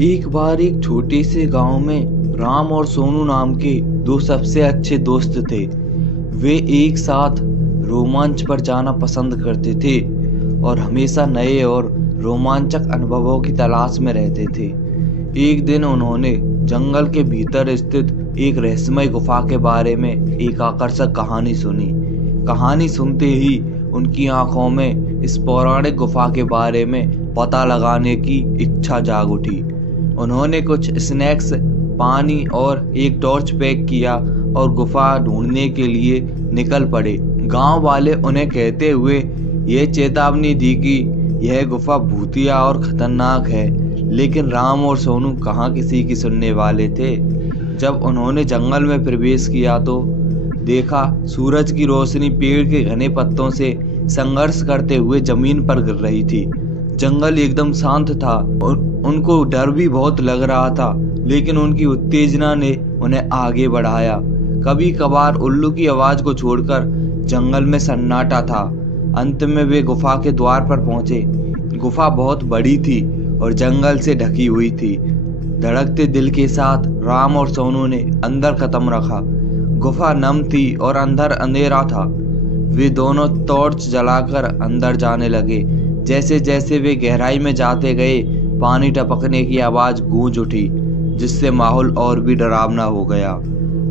एक बार एक छोटे से गांव में राम और सोनू नाम के दो सबसे अच्छे दोस्त थे। वे एक साथ रोमांच पर जाना पसंद करते थे और हमेशा नए और रोमांचक अनुभवों की तलाश में रहते थे। एक दिन उन्होंने जंगल के भीतर स्थित एक रहस्यमय गुफा के बारे में एक आकर्षक कहानी सुनी। कहानी सुनते ही उनकी आंखों में इस पौराणिक गुफा के बारे में पता लगाने की इच्छा जाग उठी। उन्होंने कुछ स्नैक्स, पानी और एक टॉर्च पैक किया और गुफा ढूंढने के लिए निकल पड़े। गांव वाले उन्हें कहते हुए यह चेतावनी दी कि यह गुफा भूतिया और खतरनाक है, लेकिन राम और सोनू कहाँ किसी की सुनने वाले थे। जब उन्होंने जंगल में प्रवेश किया तो देखा सूरज की रोशनी पेड़ के घने पत्तों से संघर्ष करते हुए जमीन पर गिर रही थी। जंगल एकदम शांत था और उनको डर भी बहुत लग रहा था, लेकिन उनकी उत्तेजना ने उन्हें आगे बढ़ाया। कभी कभार उल्लू की आवाज को छोड़कर जंगल में सन्नाटा था। अंत में वे गुफा के द्वार पर पहुंचे। गुफा बहुत बड़ी थी और जंगल से ढकी हुई थी। धड़कते दिल के साथ राम और सोनू ने अंदर कदम रखा। गुफा नम थी और अंदर अंधेरा था। वे दोनों टॉर्च जलाकर अंदर जाने लगे। जैसे जैसे वे गहराई में जाते गए, पानी टपकने की आवाज गूंज उठी, जिससे माहौल और भी डरावना हो गया।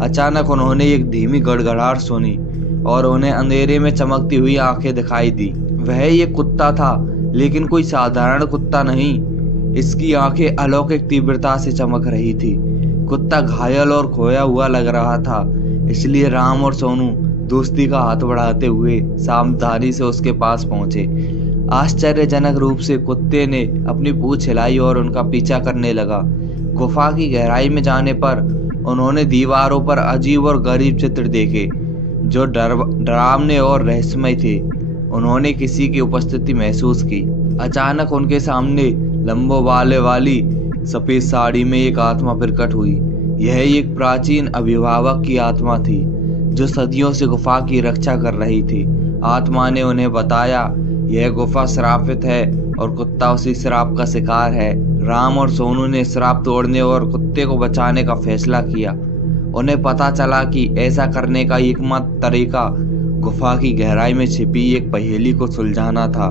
अचानक उन्होंने एक धीमी गड़गड़ाहट सुनी और उन्हें अंधेरे में चमकती हुई आंखें दिखाई दी। वह एक कुत्ता था, लेकिन कोई साधारण कुत्ता नहीं। इसकी आंखें अलौकिक तीव्रता से चमक रही थी। कुत्ता घायल और खोया हुआ लग रहा था, इसलिए राम और सोनू दोस्ती का हाथ बढ़ाते हुए सावधानी से उसके पास पहुंचे। आश्चर्यजनक रूप से कुत्ते ने अपनी पूंछ हिलाई और उनका पीछा करने लगा। गुफा की गहराई में जाने पर उन्होंने दीवारों पर अजीब और गरीब चित्र देखे, जो डरावने और रहस्यमय थे। उन्होंने किसी की उपस्थिति महसूस की। अचानक उनके सामने लंबे बालों वाली सफेद साड़ी में एक आत्मा प्रकट हुई। यह एक प्राचीन अभिभावक की आत्मा थी, जो सदियों से गुफा की रक्षा कर रही थी। आत्मा ने उन्हें बताया, यह गुफा श्रापित है और कुत्ता उसी श्राप का शिकार है। राम और सोनू ने श्राप तोड़ने और कुत्ते को बचाने का फैसला किया। उन्हें पता चला कि ऐसा करने का एकमात्र तरीका गुफा की गहराई में छिपी एक पहेली को सुलझाना था।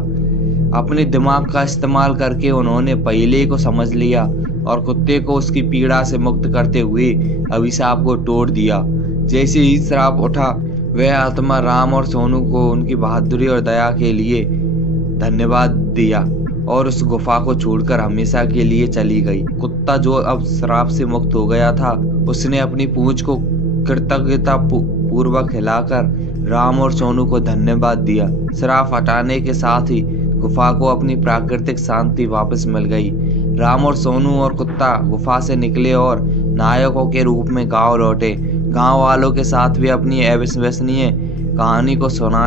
अपने दिमाग का इस्तेमाल करके उन्होंने पहेली को समझ लिया और कुत्ते को उसकी पीड़ा से मुक्त करते हुए अभिशाप को तोड़ दिया। जैसे ही श्राप उठा, वह आत्मा राम और सोनू को उनकी बहादुरी और दया के लिए धन्यवाद दिया और उस गुफा को छोड़कर हमेशा के लिए चली गई। कुत्ता, जो अब श्राप से मुक्त हो गया था, उसने अपनी पूंछ को कृतज्ञता पूर्वक हिलाकर राम और सोनू को धन्यवाद दिया। श्राप हटाने के साथ ही गुफा को अपनी प्राकृतिक शांति वापस मिल गई। राम और सोनू और कुत्ता गुफा से निकले और नायकों के रूप में गांव लौटे। गांव वालों के साथ भी अपनी अविश्वसनीय कहानी को सुना